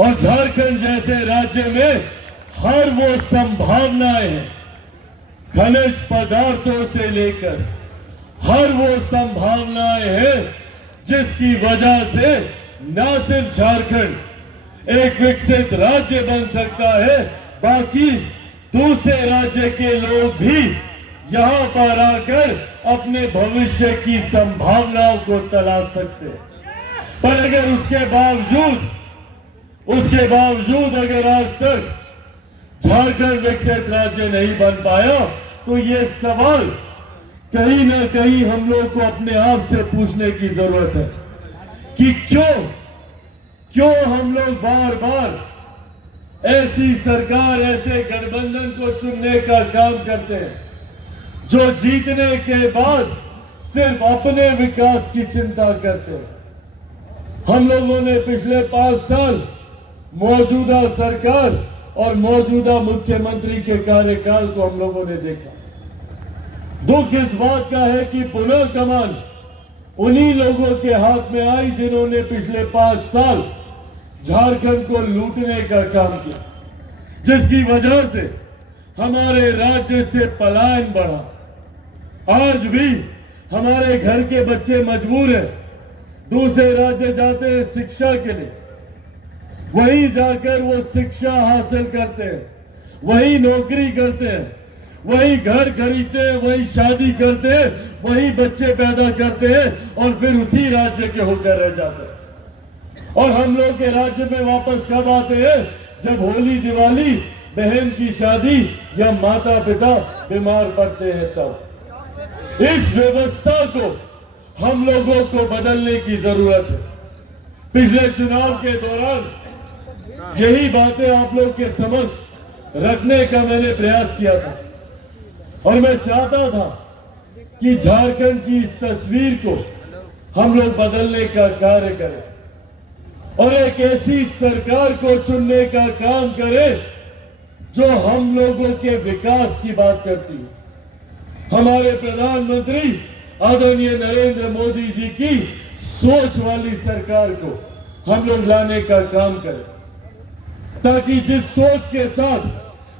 और झारखंड जैसे राज्य में हर वो संभावनाएं हैं, खनिज पदार्थों से लेकर हर वो संभावनाएं हैं जिसकी वजह से न सिर्फ झारखंड एक विकसित राज्य बन सकता है, बाकी दूसरे राज्य के लोग भी यहां पर आकर अपने भविष्य की संभावनाओं को तलाश सकते हैं। पर अगर उसके बावजूद अगर आज तक झारखंड विकसित राज्य नहीं बन पाया, तो ये सवाल कहीं ना कहीं हम लोग को अपने आप से पूछने की जरूरत है कि क्यों हम लोग बार बार ऐसी सरकार, ऐसे गठबंधन को चुनने का काम करते हैं जो जीतने के बाद सिर्फ अपने विकास की चिंता करते हैं। हम लोगों ने पिछले 5 साल मौजूदा सरकार और मौजूदा मुख्यमंत्री के कार्यकाल को हम लोगों ने देखा। दुख इस बात का है कि पुनः कमान उन्हीं लोगों के हाथ में आई जिन्होंने पिछले 5 साल झारखंड को लूटने का काम किया, जिसकी वजह से हमारे राज्य से पलायन बढ़ा। आज भी हमारे घर के बच्चे मजबूर हैं, दूसरे राज्य जाते हैं शिक्षा के लिए, वहीं जाकर वो शिक्षा हासिल करते हैं, वहीं नौकरी करते हैं, वहीं घर खरीदते हैं, वहीं शादी करते हैं, वहीं बच्चे पैदा करते हैं और फिर उसी राज्य के होकर रह जाते हैं। और हम लोग के राज्य में वापस कब आते हैं? जब होली दिवाली, बहन की शादी या माता पिता बीमार पड़ते हैं तब। इस व्यवस्था को हम लोगों को बदलने की जरूरत है। पिछले चुनाव के दौरान यही बातें आप लोग के समक्ष रखने का मैंने प्रयास किया था और मैं चाहता था कि झारखंड की इस तस्वीर को हम लोग बदलने का कार्य करें और एक ऐसी सरकार को चुनने का काम करें जो हम लोगों के विकास की बात करती है। हमारे प्रधानमंत्री आदरणीय नरेंद्र मोदी जी की सोच वाली सरकार को हम लोग लाने का काम करें, ताकि जिस सोच के साथ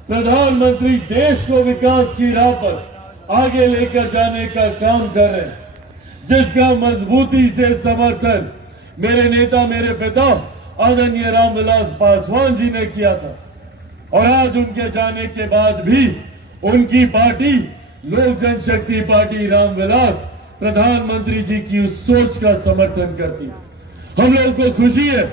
प्रधानमंत्री देश को विकास की राह पर आगे लेकर जाने का काम कर रहे हैं, जिसका मजबूती से समर्थन मेरे नेता, मेरे पिता आदरणीय रामविलास पासवान जी ने किया था और आज उनके जाने के बाद भी उनकी पार्टी लोक जनशक्ति पार्टी रामविलास प्रधानमंत्री जी की उस सोच का समर्थन करती है। हम लोगों को खुशी है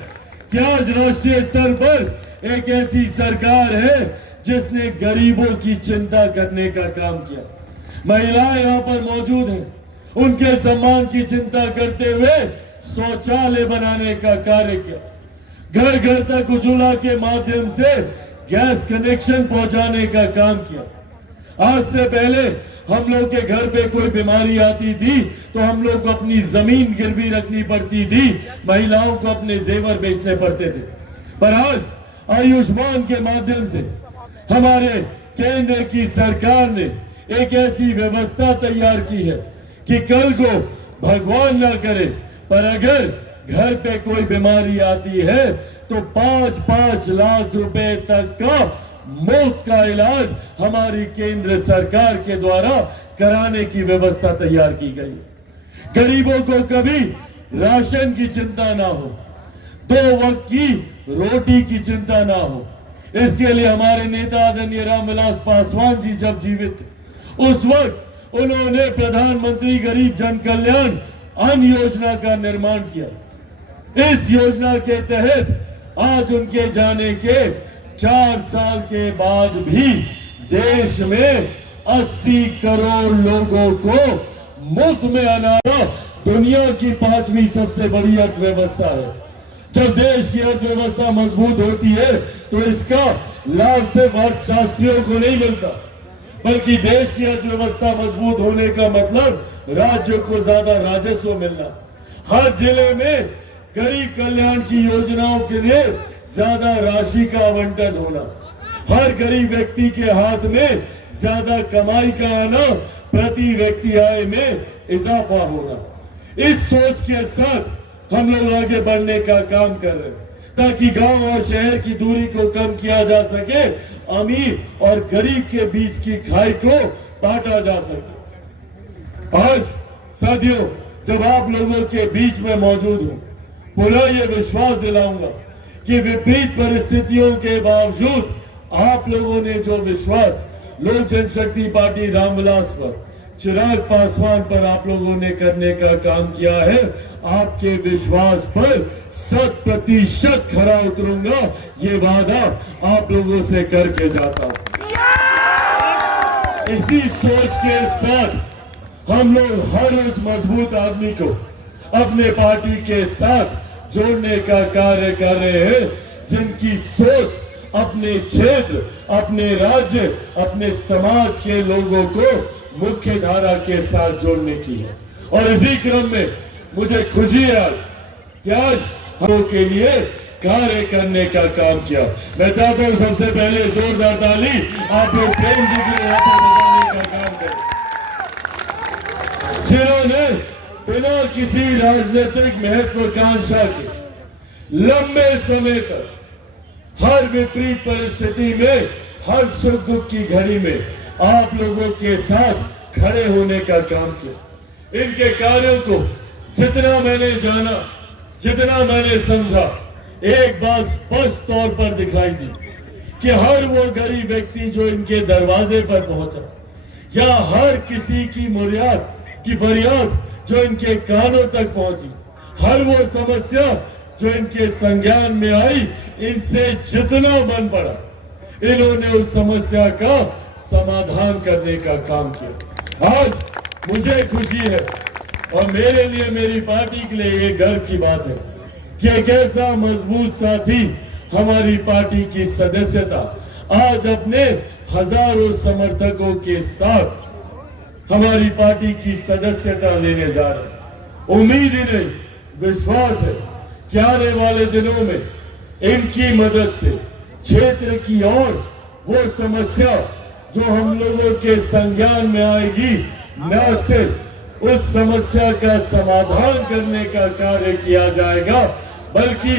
कि आज राष्ट्रीय स्तर पर एक ऐसी सरकार है जिसने गरीबों की चिंता करने का काम किया। महिलाएं यहाँ पर मौजूद हैं, उनके सम्मान की चिंता करते हुए शौचालय बनाने का कार्य किया, घर घर तक उज्ज्वला के माध्यम से गैस कनेक्शन पहुंचाने का काम किया। आज से पहले हम लोग के घर पे कोई बीमारी आती थी तो हम लोग को अपनी जमीन गिरवी रखनी पड़ती थी, महिलाओं को अपने जेवर बेचने पड़ते थे। पर आज आयुष्मान के माध्यम से हमारे केंद्र की सरकार ने एक ऐसी व्यवस्था तैयार की है कि कल को भगवान ना करे, पर अगर घर पे कोई बीमारी आती है तो 5-5 लाख रुपए तक का मुफ्त का इलाज हमारी केंद्र सरकार के द्वारा कराने की व्यवस्था तैयार की गई। गरीबों को कभी राशन की चिंता ना हो, 2 वक्त की रोटी की चिंता ना हो। इसके लिए हमारे नेता आदरणीय रामविलास पासवान जी जब जीवित थे, उस वक्त उन्होंने प्रधानमंत्री गरीब जन कल्याण अन्न योजना का निर्माण किया। इस योजना के तहत आज उनके जाने के 4 साल के बाद भी देश में 80 करोड़ लोगों को मुफ्त में अनाज, दुनिया की 5वीं सबसे बड़ी अर्थव्यवस्था है। जब देश की अर्थव्यवस्था मजबूत होती है तो इसका लाभ सिर्फ अर्थशास्त्रियों को नहीं मिलता, बल्कि देश की अर्थव्यवस्था मजबूत होने का मतलब राज्यों को ज्यादा राजस्व मिलना, हर जिले में गरीब कल्याण की योजनाओं के लिए ज्यादा राशि का आवंटन होना, हर गरीब व्यक्ति के हाथ में ज्यादा कमाई का आना, प्रति व्यक्ति आय में इजाफा होना। इस सोच के साथ हम लोग आगे बढ़ने का काम कर रहे हैं। ताकि गांव और शहर की दूरी को कम किया जा सके, अमीर और गरीब के बीच की खाई को बांटा जा सके। आज साथियों, जब आप लोगों के बीच में मौजूद हूं, पुनः ये विश्वास दिलाऊंगा कि विपरीत परिस्थितियों के बावजूद आप लोगों ने जो विश्वास लोक जनशक्ति पार्टी रामविलास पर, चिराग पासवान पर आप लोगों ने करने का काम किया है, आपके विश्वास पर 100% खरा उतरूंगा, ये वादा आप लोगों से करके जाता हूं। इसी सोच के साथ हम लोग हर उस मजबूत आदमी को अपने पार्टी के साथ जोड़ने का कार्य कर रहे हैं जिनकी सोच अपने क्षेत्र, अपने राज्य, अपने समाज के लोगों को मुख्य धारा के साथ जोड़ने की है। और इसी क्रम में मुझे खुशी है कि आज हम के लिए कार्य करने का काम किया। मैं चाहता हूं सबसे पहले जोरदार ताली आप लोग प्रेम जी के यहाँ पर बजाने का काम करें, जिन्होंने बिना किसी राजनीतिक महत्वाकांक्षा के लंबे समय तक हर विपरीत परिस्थिति में, हर सुख दुख की घड़ी में आप लोगों के साथ खड़े होने का काम किया। इनके कार्यों को जितना मैंने जाना, जितना मैंने समझा, एक बात स्पष्ट तौर पर दिखाई दी कि हर वो गरीब व्यक्ति जो इनके दरवाजे पर पहुंचा, या हर किसी की मुराद की फरियाद जो इनके कानों तक पहुंची, हर वो समस्या जो इनके संज्ञान में आई, इनसे जितना बन पड़ा, इन्होंने उस समस्या का समाधान करने का काम किया। आज मुझे खुशी है और मेरे लिए, मेरी पार्टी के लिए ये गर्व की बात है कि एक ऐसा मजबूत साथी हमारी पार्टी की सदस्यता आज अपने हजारों समर्थकों के साथ हमारी पार्टी की सदस्यता लेने जा रहे हैं। उम्मीद ही नहीं, विश्वास है कि आने वाले दिनों में इनकी मदद से क्षेत्र की और वो समस्या जो हम लोगों के संज्ञान में आएगी, न सिर्फ उस समस्या का समाधान करने का कार्य किया जाएगा, बल्कि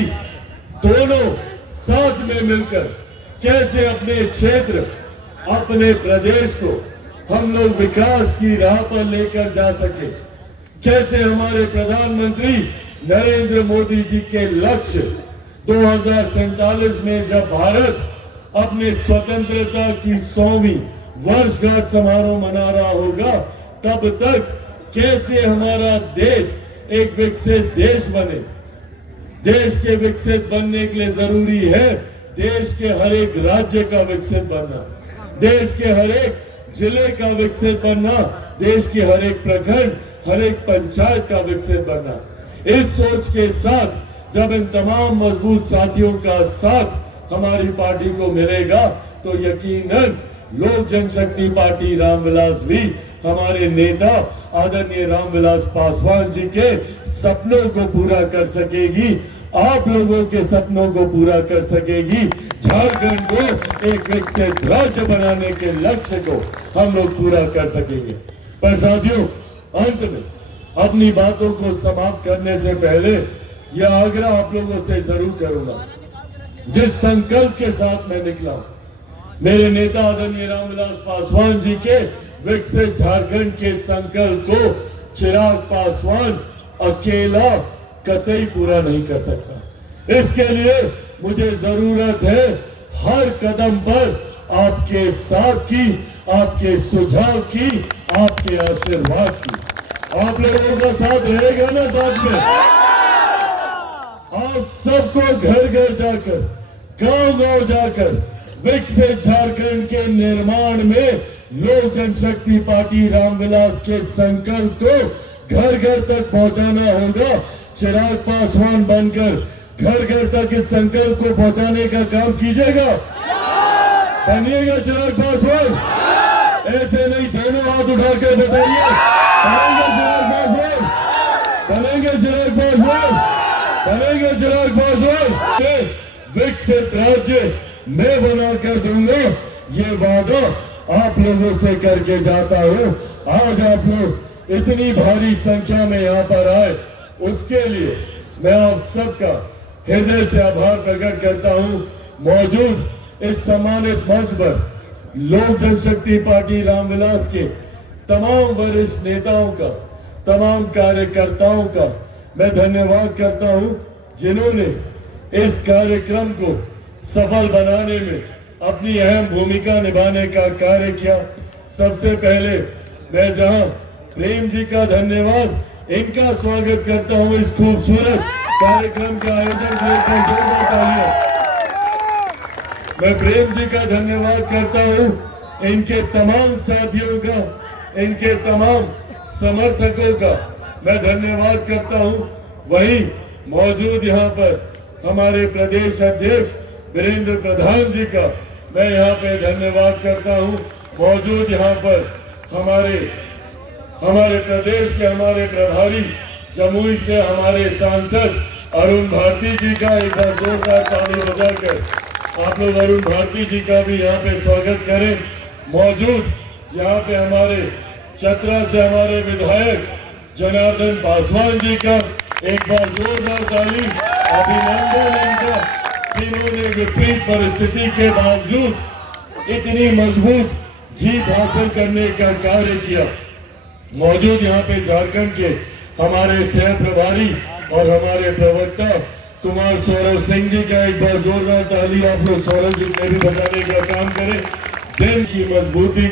दोनों साथ में मिलकर कैसे अपने क्षेत्र, अपने प्रदेश को हम लोग विकास की राह पर लेकर जा सके, कैसे हमारे प्रधानमंत्री नरेंद्र मोदी जी के लक्ष्य 2047 में जब भारत अपने स्वतंत्रता की 100वीं वर्षगांठ समारोह मना रहा होगा, तब तक कैसे हमारा देश एक विकसित देश बने। देश के विकसित बनने के लिए जरूरी है देश के हर एक राज्य का विकसित बनना, देश के हर एक जिले का विकसित बनना, देश के हर एक प्रखंड, हर एक पंचायत का विकसित बनना। इस सोच के साथ जब इन तमाम मजबूत साथियों का साथ हमारी पार्टी को मिलेगा, तो यकीनन लोक जनशक्ति पार्टी रामविलास भी हमारे नेता आदरणीय रामविलास पासवान जी के सपनों को पूरा कर सकेगी, आप लोगों के सपनों को पूरा कर सकेगी, झारखंड को एक विकसित राज्य बनाने के लक्ष्य को हम लोग पूरा कर सकेंगे। पर साथियों, अंत में अपनी बातों को समाप्त करने से पहले यह आग्रह आप लोगों से जरूर करूंगा, जिस संकल्प के साथ मैं निकला, मेरे नेता आदरणीय रामविलास पासवान जी के विकसित झारखंड के संकल्प को चिराग पासवान अकेला कतई पूरा नहीं कर सकता। इसके लिए मुझे जरूरत है हर कदम पर आपके साथ की, आपके सुझाव की, आपके आशीर्वाद की। आप लोगों का साथ रहेगा ना? साथ में आप सबको घर घर जाकर, गांव गांव जाकर विकसित झारखंड के निर्माण में लोक जनशक्ति पार्टी रामविलास के संकल्प को घर घर तक पहुंचाना होगा। चिराग पासवान बनकर घर घर तक इस संकल्प को पहुंचाने का काम कीजिएगा। बनिएगा चिराग पासवान? ऐसे नहीं, दोनों हाथ उठाकर बताइए, बनेंगे चिराग पासवान? बनेंगे चिराग पासवान? बनेंगे चिराग पासवान? विकसित राज्य मैं बनाकर दूंगा, ये वादा आप लोगों से करके जाता हूं। आज आप लोग इतनी भारी संख्या में यहाँ पर आए, उसके लिए मैं आप सबका हृदय से आभार प्रकट करता हूं मौजूद इस सम्मानित मंच पर लोक जनशक्ति पार्टी रामविलास के तमाम वरिष्ठ नेताओं का, तमाम कार्यकर्ताओं का मैं धन्यवाद करता हूं, जिन्होंने इस कार्यक्रम को सफल बनाने में अपनी अहम भूमिका निभाने का कार्य किया। सबसे पहले मैं जहां प्रेम जी का धन्यवाद, इनका स्वागत करता हूं इस खूबसूरत कार्यक्रम के आयोजन के लिए जोरदार तालियां। मैं प्रेम जी का धन्यवाद करता हूं, इनके तमाम साथियों का, इनके तमाम समर्थकों का मैं धन्यवाद करता हूं। वहीं मौजूद यहाँ पर हमारे प्रदेश अध्यक्ष वीरेंद्र प्रधान जी का मैं यहाँ पे धन्यवाद करता हूं। मौजूद यहाँ पर हमारे प्रदेश के हमारे प्रभारी जमुई से हमारे सांसद अरुण भारती जी का एक बार जोरदार ताली बजाकर आप लोग अरुण भारती जी का भी यहाँ पे स्वागत करें। मौजूद यहाँ पे हमारे चतरा से हमारे विधायक जनार्दन पासवान जी का एक बार जोरदार ताली, अभिनंदन इनका, जिन्होंने विपरीत परिस्थिति के बावजूद इतनी मजबूत जीत हासिल करने का कार्य किया। मौजूद यहाँ पे झारखंड के हमारे सह प्रभारी और हमारे प्रवक्ता कुमार सौरभ सिंह जी का एक बार जोरदार ताली आप लोग सौरभ जी ने भी बजाने का काम करें। दिन की मजबूती